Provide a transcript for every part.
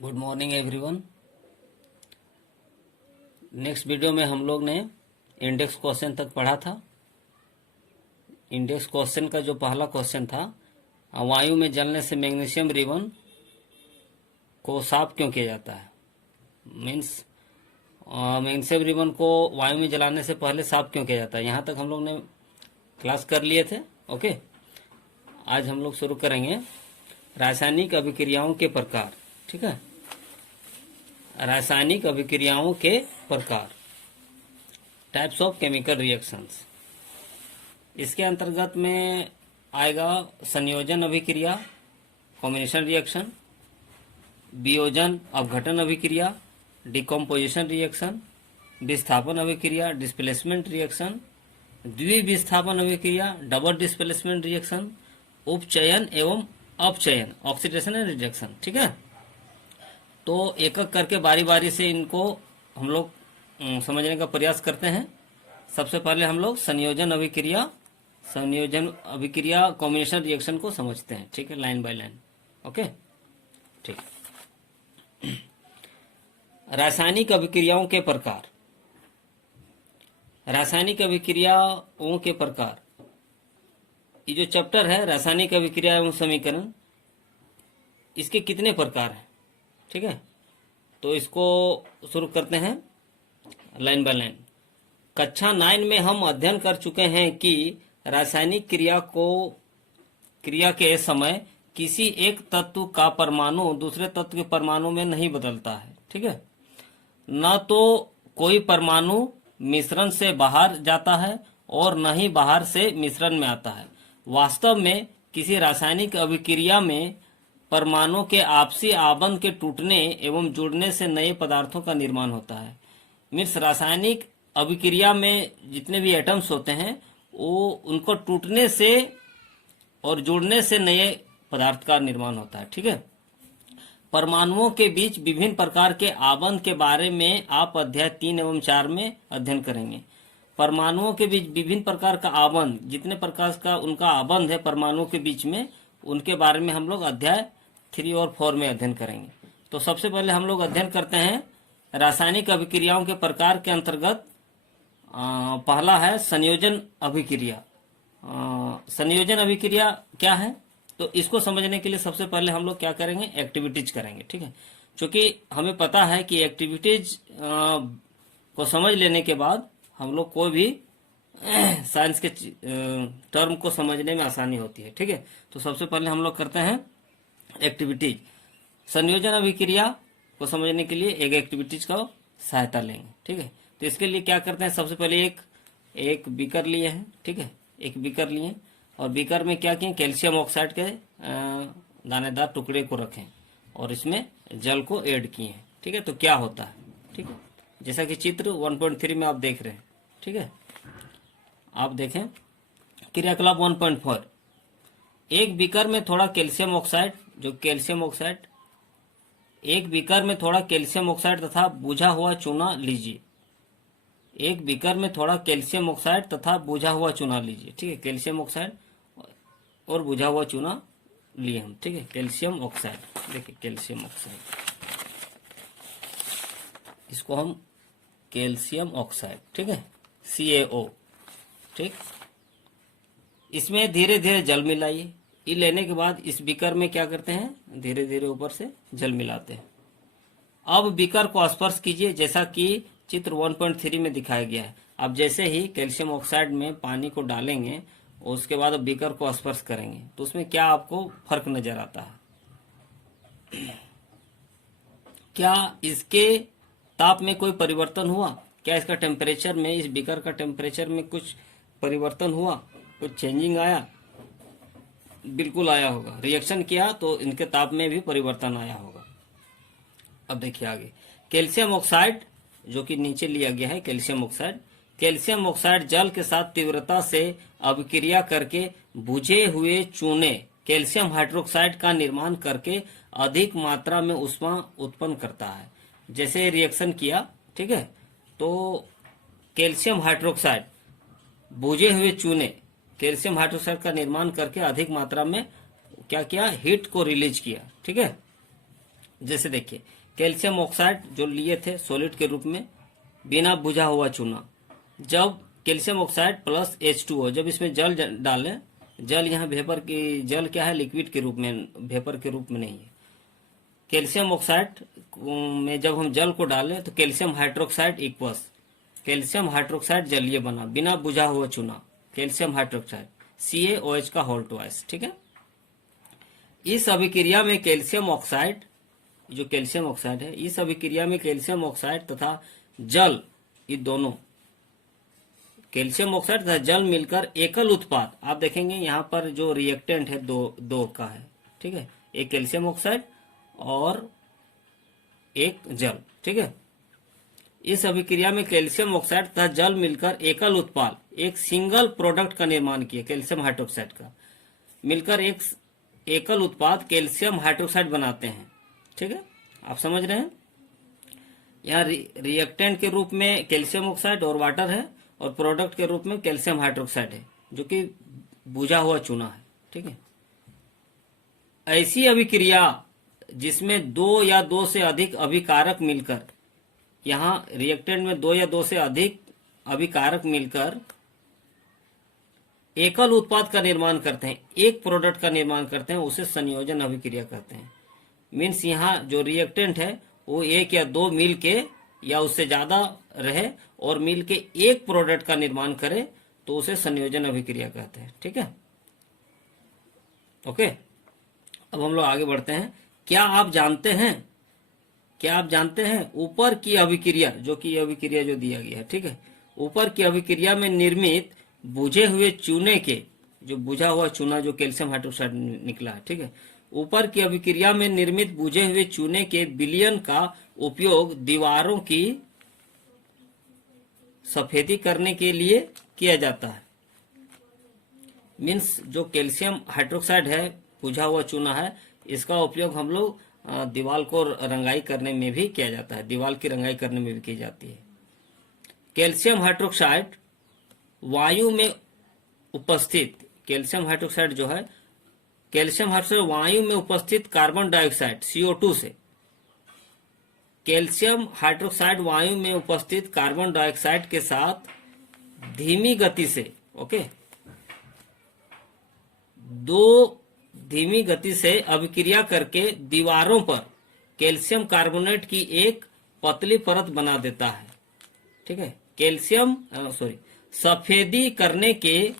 Good morning everyone. Next video में हम लोग ने इंडेक्स क्वेश्चन तक पढ़ा था। इंडेक्स क्वेश्चन का जो पहला क्वेश्चन था, वायु में जलने से मैग्नीशियम रिबन को साफ क्यों किया जाता है। मीन्स मैग्नीशियम रिबन को वायु में जलाने से पहले साफ क्यों किया जाता है। यहाँ तक हम लोग ने क्लास कर लिए थे। ओके, आज हम लोग शुरू करेंगे रासायनिक अभिक्रियाओं के प्रकार। ठीक है, रासायनिक अभिक्रियाओं के प्रकार, टाइप्स ऑफ केमिकल रिएक्शंस। इसके अंतर्गत में आएगा संयोजन अभिक्रिया, कॉम्बिनेशन रिएक्शन, वियोजन अपघटन अभिक्रिया, डिकम्पोजिशन रिएक्शन, विस्थापन अभिक्रिया, डिस्प्लेसमेंट रिएक्शन, द्विविस्थापन अभिक्रिया, डबल डिस्प्लेसमेंट रिएक्शन, उपचयन एवं अपचयन, ऑक्सीडेशन एंड रिडक्शन। ठीक है, तो एक एक करके बारी बारी से इनको हम लोग समझने का प्रयास करते हैं। सबसे पहले हम लोग संयोजन अभिक्रिया कॉम्बिनेशन रिएक्शन को समझते हैं। ठीक है, लाइन बाय लाइन। ओके, ठीक। रासायनिक अभिक्रियाओं के प्रकार। रासायनिक अभिक्रियाओं के प्रकार, ये जो चैप्टर है रासायनिक अभिक्रिया एवं समीकरण, इसके कितने प्रकार हैं। ठीक है, तो इसको शुरू करते हैं लाइन बाय लाइन। कक्षा 9 में हम अध्ययन कर चुके हैं कि रासायनिक क्रिया के समय किसी एक तत्व का परमाणु दूसरे तत्व के परमाणु में नहीं बदलता है। ठीक है, न तो कोई परमाणु मिश्रण से बाहर जाता है और न ही बाहर से मिश्रण में आता है। वास्तव में किसी रासायनिक अभिक्रिया में परमाणु के आपसी आबंध के टूटने एवं जुड़ने से नए पदार्थों का निर्माण होता है। मीन्स रासायनिक अभिक्रिया में जितने भी एटम्स होते हैं वो उनको टूटने से और जुड़ने से नए पदार्थ का निर्माण होता है। ठीक है, परमाणुओं के बीच विभिन्न प्रकार के आबंध के बारे में आप अध्याय 3 एवं 4 में अध्ययन करेंगे। परमाणुओं के बीच विभिन्न प्रकार का आबंध, जितने प्रकार का उनका आबंध है परमाणुओं के बीच में, उनके बारे में हम लोग अध्याय 3 और 4 में अध्ययन करेंगे। तो सबसे पहले हम लोग अध्ययन करते हैं रासायनिक अभिक्रियाओं के प्रकार के अंतर्गत पहला है संयोजन अभिक्रिया। संयोजन अभिक्रिया क्या है, तो इसको समझने के लिए सबसे पहले हम लोग क्या करेंगे, एक्टिविटीज करेंगे। ठीक है, क्योंकि हमें पता है कि एक्टिविटीज को समझ लेने के बाद हम लोग कोई भी साइंस के टर्म को समझने में आसानी होती है। ठीक है, तो सबसे पहले हम लोग करते हैं एक्टिविटीज। संयोजन अभिक्रिया को समझने के लिए एक एक्टिविटीज का सहायता लेंगे। ठीक है, तो इसके लिए क्या करते हैं, सबसे पहले एक बीकर लिए हैं। ठीक है, एक बीकर लिए और बीकर में क्या किए, कैल्शियम ऑक्साइड के दानेदार टुकड़े को रखें और इसमें जल को ऐड किए हैं। ठीक है, तो क्या होता है, ठीक है, जैसा कि चित्र 1.3 में आप देख रहे हैं। ठीक है, आप देखें क्रियाकलाप 1.4। एक बीकर में थोड़ा कैल्शियम ऑक्साइड, एक बीकर में थोड़ा कैल्शियम ऑक्साइड तथा बुझा हुआ चूना लीजिए। एक बीकर में थोड़ा कैल्शियम ऑक्साइड तथा बुझा हुआ चूना लीजिए। ठीक है, कैल्शियम ऑक्साइड और बुझा हुआ चूना लिए हम। ठीक है, कैल्शियम ऑक्साइड, देखिए कैल्शियम ऑक्साइड, इसको हम कैल्शियम ऑक्साइड, ठीक है, CaO। ठीक, इसमें धीरे धीरे जल मिलाइए। ये लेने के बाद इस बीकर में क्या करते हैं, धीरे धीरे ऊपर से जल मिलाते हैं। अब बीकर को स्पर्श कीजिए जैसा कि चित्र 1.3 में दिखाया गया है। अब जैसे ही कैल्शियम ऑक्साइड में पानी को डालेंगे और उसके बाद अब बीकर को स्पर्श करेंगे तो उसमें क्या आपको फर्क नजर आता है। क्या इसके ताप में कोई परिवर्तन हुआ, क्या इसका टेम्परेचर में, इस बीकर का टेम्परेचर में कुछ परिवर्तन हुआ, कुछ चेंजिंग आया, बिल्कुल आया होगा। रिएक्शन किया तो इनके ताप में भी परिवर्तन आया होगा। अब देखिए आगे, कैल्शियम ऑक्साइड जो कि नीचे लिया गया है, कैल्शियम ऑक्साइड जल के साथ तीव्रता से अभिक्रिया करके बुझे हुए चूने कैल्शियम हाइड्रोक्साइड का निर्माण करके अधिक मात्रा में ऊष्मा उत्पन्न करता है। जैसे रिएक्शन किया, ठीक है, तो कैल्शियम हाइड्रोक्साइड बुझे हुए चूने कैल्शियम हाइड्रोक्साइड का निर्माण करके अधिक मात्रा में क्या किया, हीट को रिलीज किया। ठीक है, जैसे देखिए कैल्शियम ऑक्साइड जो लिए थे सॉलिड के रूप में बिना बुझा हुआ चूना, जब कैल्शियम ऑक्साइड प्लस H2O, जब इसमें जल डालें, जल यहाँ वेपर की, जल क्या है, लिक्विड के रूप में, वेपर के रूप में नहीं है। कैल्शियम ऑक्साइड में जब हम जल को डालें तो calcium hydroxide equals, calcium hydroxide जलीय बना बिना बुझा हुआ चूना, कैल्शियम हाइड्रोक्साइड CaOH का होल ट्वाइस, ठीक है। इस अभिक्रिया में कैल्शियम ऑक्साइड, जो कैल्शियम ऑक्साइड है, इस अभिक्रिया में कैल्शियम ऑक्साइड तथा जल, ये दोनों कैल्शियम ऑक्साइड तथा जल मिलकर एकल उत्पाद, आप देखेंगे यहाँ पर जो रिएक्टेंट है दो का है, ठीक है, एक कैल्शियम ऑक्साइड और एक जल, ठीक है। इस अभिक्रिया में कैल्शियम ऑक्साइड तथा जल मिलकर एकल उत्पाद, एक सिंगल प्रोडक्ट का निर्माण किया, कैल्शियम हाइड्रोक्साइड का मिलकर एक एकल उत्पाद कैल्शियम हाइड्रोक्साइड बनाते हैं, ठीक है। आप समझ रहे हैं, यहाँ रिएक्टेंट के रूप में कैल्शियम ऑक्साइड और वाटर है और प्रोडक्ट के रूप में कैल्शियम हाइड्रोक्साइड है जो कि बुझा हुआ चूना है, ठीक है। ऐसी अभिक्रिया जिसमें दो या दो से अधिक अभिकारक मिलकर, यहाँ रिएक्टेंट में दो या दो से अधिक अभिकारक मिलकर एकल उत्पाद का निर्माण करते हैं, एक प्रोडक्ट का निर्माण करते हैं, उसे संयोजन अभिक्रिया कहते हैं। मीन्स यहाँ जो रिएक्टेंट है वो एक या दो मिल के या उससे ज्यादा रहे और मिल के एक प्रोडक्ट का निर्माण करे तो उसे संयोजन अभिक्रिया कहते हैं, ठीक है। ओके, अब हम लोग आगे बढ़ते हैं। क्या आप जानते हैं ऊपर की अभिक्रिया, जो कि अभिक्रिया जो दिया गया है, ठीक है, ऊपर की अभिक्रिया में निर्मित बुझे हुए चूने के, जो बुझा हुआ चूना जो कैल्शियम हाइड्रोक्साइड निकला है, ठीक है, ऊपर की अभिक्रिया में निर्मित बुझे हुए चूने के विलयन का उपयोग दीवारों की सफेदी करने के लिए किया जाता है। मीन्स जो कैल्शियम हाइड्रोक्साइड है, बुझा हुआ चूना है, इसका उपयोग हम लोग दीवार को रंगाई करने में भी किया जाता है, दीवार की रंगाई करने में भी की जाती है। कैल्शियम हाइड्रोक्साइड वायु में उपस्थित, कैल्शियम हाइड्रोक्साइड जो है, कैल्शियम हाइड्रोक्साइड वायु में उपस्थित कार्बन डाइऑक्साइड CO2 से, कैल्शियम हाइड्रोक्साइड वायु में उपस्थित कार्बन डाइऑक्साइड के साथ धीमी गति से, ओके, दो धीमी गति से अभिक्रिया करके दीवारों पर कैल्शियम कार्बोनेट की एक पतली परत बना देता है, ठीक है। सफेदी करने के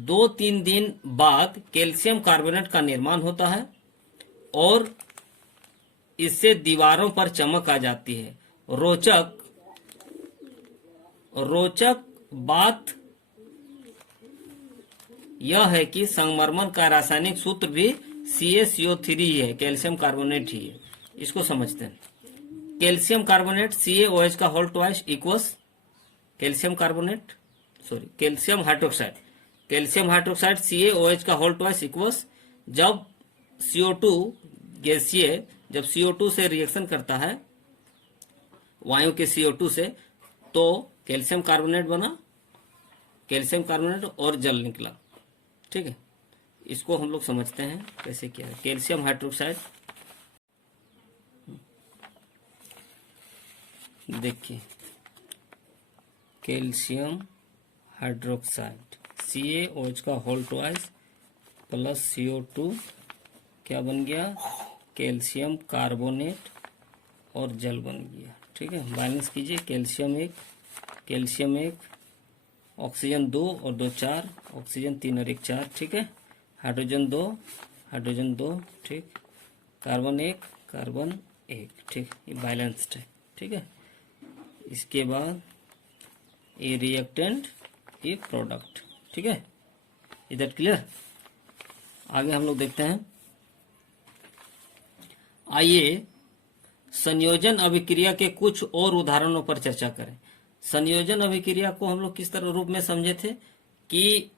2-3 दिन बाद कैल्शियम कार्बोनेट का निर्माण होता है और इससे दीवारों पर चमक आ जाती है। रोचक बात यह है कि संगमरमर का रासायनिक सूत्र भी CaCO3 ही है, कैल्शियम कार्बोनेट ही है। इसको समझते हैं। कैल्शियम कार्बोनेट CaOH का whole twice equals calcium hydroxide CaOH का होल ट्वाइस इक्वस, जब CO2 गैसीय, जब CO2 से रिएक्शन करता है वायु के CO2 से, तो कैल्शियम कार्बोनेट बना, कैल्शियम कार्बोनेट और जल निकला, ठीक है। इसको हम लोग समझते हैं कैसे क्या है। कैल्शियम हाइड्रोक्साइड, देखिए कैल्शियम हाइड्रोक्साइड CaOH का होल ट्वाइस प्लस CO2 क्या बन गया, कैल्शियम कार्बोनेट और जल बन गया, ठीक है। बैलेंस कीजिए, कैल्शियम एक, ऑक्सीजन 2 और 2 4, ऑक्सीजन 3 और 1 4, ठीक है। हाइड्रोजन 2, ठीक, कार्बन 1, ठीक, ये बैलेंस्ड है, ठीक है। इसके बाद ये रिएक्टेंट, ये प्रोडक्ट, ठीक है। इधर क्लियर। आगे हम लोग देखते हैं। आइए संयोजन अभिक्रिया के कुछ और उदाहरणों पर चर्चा करें। संयोजन अभिक्रिया को हम लोग किस तरह रूप में समझे थे कि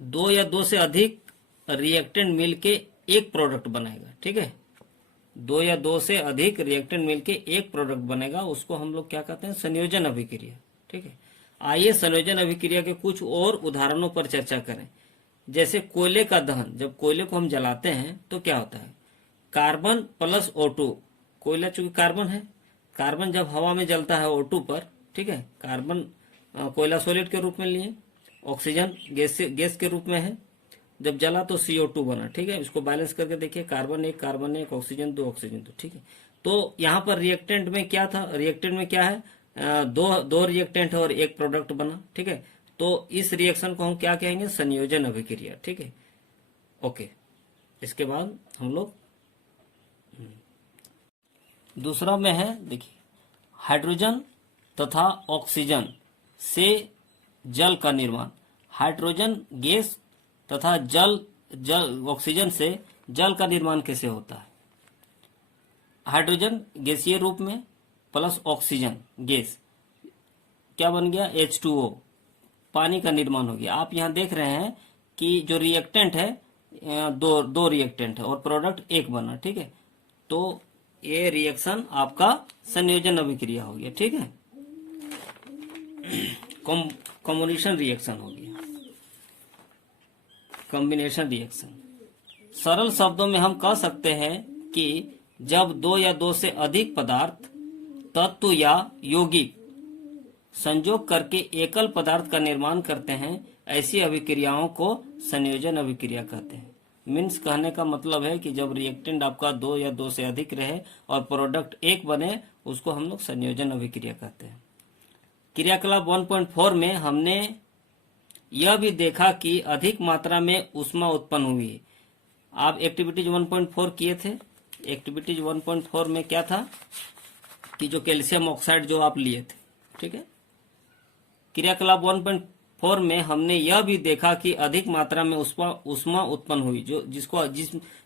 दो या दो से अधिक रिएक्टेंट मिलके एक प्रोडक्ट बनेगा, ठीक है। दो या दो से अधिक रिएक्टेंट मिलके एक प्रोडक्ट बनेगा, उसको हम लोग क्या कहते हैं, संयोजन अभिक्रिया, ठीक है। आइए संयोजन अभिक्रिया के कुछ और उदाहरणों पर चर्चा करें। जैसे कोयले का दहन, जब कोयले को हम जलाते हैं तो क्या होता है, कार्बन प्लस O2, कोयला चूंकि कार्बन है, कार्बन जब हवा में जलता है O2 पर, ठीक है, कार्बन कोयला सॉलिड के रूप में लिए, ऑक्सीजन गैस के रूप में है, जब जला तो CO2 बना, ठीक है। इसको बैलेंस करके देखिए, कार्बन एक ऑक्सीजन दो, ठीक है। तो यहाँ पर रिएक्टेंट में क्या था, रिएक्टेंट में क्या है, दो रिएक्टेंट है और एक प्रोडक्ट बना, ठीक है। तो इस रिएक्शन को हम क्या कहेंगे, संयोजन अभिक्रिया, ठीक है। ओके, इसके बाद हम लोग दूसरा में है, देखिए, हाइड्रोजन तथा ऑक्सीजन से जल का निर्माण। हाइड्रोजन गैस तथा ऑक्सीजन से जल का निर्माण कैसे होता है। हाइड्रोजन गैसीय रूप में प्लस ऑक्सीजन गैस, क्या बन गया, H2O, पानी का निर्माण हो गया। आप यहाँ देख रहे हैं कि जो रिएक्टेंट है, दो रिएक्टेंट है और प्रोडक्ट एक बना, ठीक है। तो ये रिएक्शन आपका संयोजन अभिक्रिया हो गया, ठीक है, कॉम्बिनेशन रिएक्शन हो गया, कॉम्बिनेशन रिएक्शन। सरल शब्दों में हम कह सकते हैं कि जब दो या दो से अधिक पदार्थ, तत्व या यौगिक संयोग करके एकल पदार्थ का निर्माण करते हैं, ऐसी अभिक्रियाओं को संयोजन अभिक्रिया कहते हैं। मीन्स कहने का मतलब है कि जब रिएक्टेंट आपका दो या दो से अधिक रहे और प्रोडक्ट एक बने, उसको हम लोग संयोजन अभिक्रिया कहते हैं। क्रियाकलाप 1.4 में हमने यह भी देखा कि अधिक मात्रा में ऊष्मा उत्पन्न हुई है। आप एक्टिविटीज 1.4 किए थे। एक्टिविटीज 1.4 में क्या था कि जो कैल्शियम ऑक्साइड जो आप लिए थे, ठीक है। क्रियाकलाप 1.4 में हमने यह भी देखा कि अधिक मात्रा में ऊष्मा उत्पन्न हुई,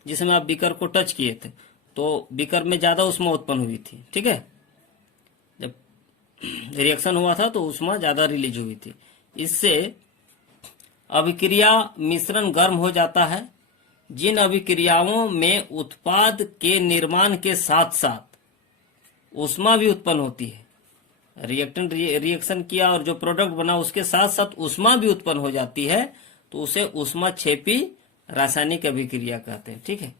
जिसमें आप बीकर को टच किए थे, तो बीकर में ज्यादा ऊष्मा उत्पन्न हुई थी, ठीक है। जब रिएक्शन हुआ था तो ऊष्मा ज्यादा रिलीज हुई थी। इससे अभिक्रिया मिश्रण गर्म हो जाता है। जिन अभिक्रियाओं में उत्पाद के निर्माण के साथ साथ ऊष्मा भी उत्पन्न होती है, रिएक्टेंट रिएक्शन किया और जो प्रोडक्ट बना उसके साथ साथ ऊष्मा भी उत्पन्न हो जाती है, तो उसे ऊष्माक्षेपी रासायनिक अभिक्रिया कहते हैं, ठीक है।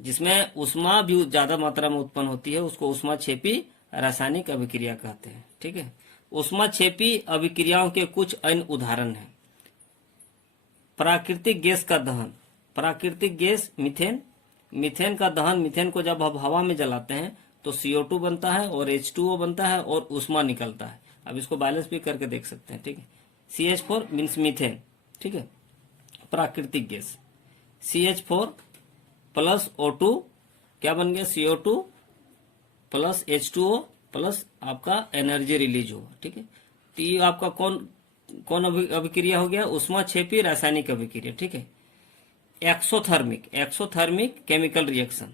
जिसमें ऊष्मा भी ज्यादा मात्रा में उत्पन्न होती है, उसको ऊष्माक्षेपी रासायनिक अभिक्रिया कहते हैं, ठीक है। ऊष्माक्षेपी अभिक्रियाओं के कुछ अन्य उदाहरण हैं। प्राकृतिक गैस का दहन। प्राकृतिक गैस मीथेन, मीथेन का दहन, मीथेन को जब आप हवा में जलाते हैं तो CO2 बनता है और H2O बनता है और ऊष्मा निकलता है। अब इसको बैलेंस भी करके देख सकते हैं, ठीक है। CH4 मीन्स मीथेन, ठीक है, प्राकृतिक गैस। CH4 प्लस O2 क्या बन गया, CO2 प्लस H2O प्लस आपका एनर्जी रिलीज होगा, ठीक है। तो ये आपका कौन अभिक्रिया हो गया, ऊष्माक्षेपी रासायनिक अभिक्रिया, ठीक है। एक्सोथर्मिक केमिकल रिएक्शन,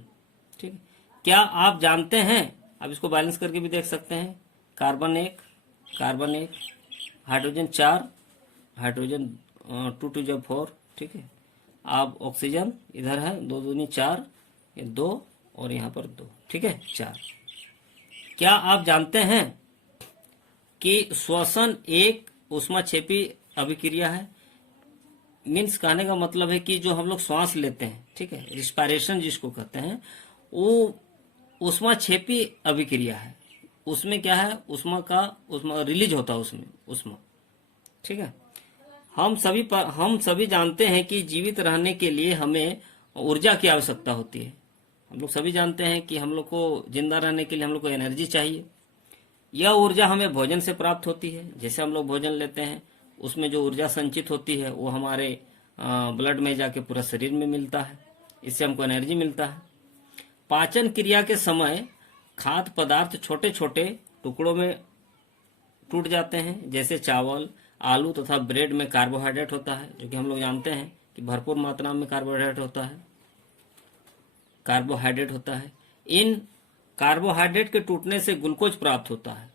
ठीक है। क्या आप जानते हैं, अब इसको बैलेंस करके भी देख सकते हैं, कार्बन एक, हाइड्रोजन 4, हाइड्रोजन 2 जब 4, ठीक है। अब ऑक्सीजन इधर है, 2 दूनी 4, 2 और यहाँ पर 2, ठीक है, 4। क्या आप जानते हैं कि श्वसन एक ऊष्माक्षेपी अभिक्रिया है। मीन्स कहने का मतलब है कि जो हम लोग श्वास लेते हैं, ठीक है, रिस्पायरेशन जिसको कहते हैं, वो ऊष्माक्षेपी अभिक्रिया है। उसमें क्या है, ऊष्मा रिलीज होता है, उसमें ऊष्मा, ठीक है। हम सभी जानते हैं कि जीवित रहने के लिए हमें ऊर्जा की आवश्यकता होती है। हम लोग सभी जानते हैं कि हम लोग को जिंदा रहने के लिए हम लोग को एनर्जी चाहिए। यह ऊर्जा हमें भोजन से प्राप्त होती है। जैसे हम लोग भोजन लेते हैं, उसमें जो ऊर्जा संचित होती है वो हमारे ब्लड में जाके पूरा शरीर में मिलता है, इससे हमको एनर्जी मिलता है। पाचन क्रिया के समय खाद्य पदार्थ छोटे छोटे टुकड़ों में टूट जाते हैं। जैसे चावल, आलू तथा ब्रेड में कार्बोहाइड्रेट होता है, जो कि हम लोग जानते हैं कि भरपूर मात्रा में कार्बोहाइड्रेट होता है। इन कार्बोहाइड्रेट के टूटने से ग्लूकोज प्राप्त होता है।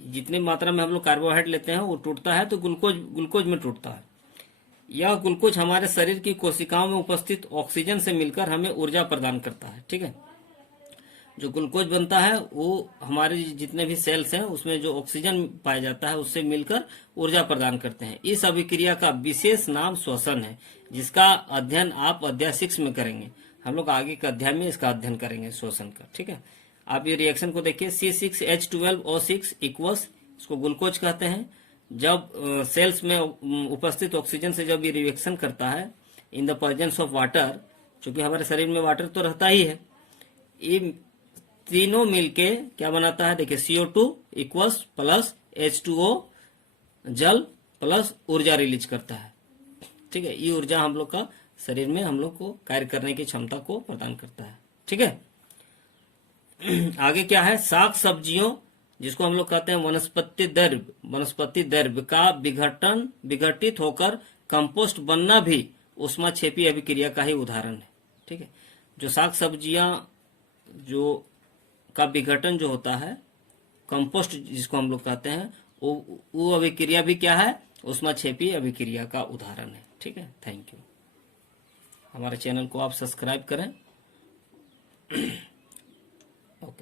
जितनी मात्रा में हम लोग कार्बोहाइड्रेट लेते हैं वो टूटता है तो ग्लूकोज में टूटता है। यह ग्लूकोज हमारे शरीर की कोशिकाओं में उपस्थित ऑक्सीजन से मिलकर हमें ऊर्जा प्रदान करता है, ठीक है। जो ग्लूकोज बनता है वो हमारे जितने भी सेल्स हैं उसमें जो ऑक्सीजन पाया जाता है उससे मिलकर ऊर्जा प्रदान करते हैं। इस अभिक्रिया का विशेष नाम श्वसन है, जिसका अध्ययन आप अध्याय 6 में करेंगे। हम लोग आगे के अध्याय में इसका अध्ययन करेंगे श्वसन का। ठीक है, आप ये रिएक्शन को देखिए, C6H12O6 इक्वल्स, इसको ग्लूकोज कहते हैं। जब सेल्स में उपस्थित ऑक्सीजन से जब ये रिएक्शन करता है in the presence of water, चूंकि हमारे शरीर में वाटर तो रहता ही है, ये तीनों मिलके क्या बनाता है, देखिए CO2 इक्वल्स प्लस H2O जल प्लस ऊर्जा रिलीज करता है। ठीक है, ये ऊर्जा हम लोग का शरीर में हम लोग को कार्य करने की क्षमता को प्रदान करता है। ठीक है, आगे क्या है, शाक सब्जियों, जिसको हम लोग कहते हैं वनस्पति द्रव्य का विघटित होकर कंपोस्ट बनना भी ऊष्माक्षेपी अभिक्रिया का ही उदाहरण है। ठीक है, जो शाक सब्जियां जो का विघटन जो होता है, कंपोस्ट जिसको हम लोग कहते हैं, वो अभिक्रिया भी क्या है, ऊष्माक्षेपी अभिक्रिया का उदाहरण है। ठीक है, थैंक यू। हमारे चैनल को आप सब्सक्राइब करें। ओके।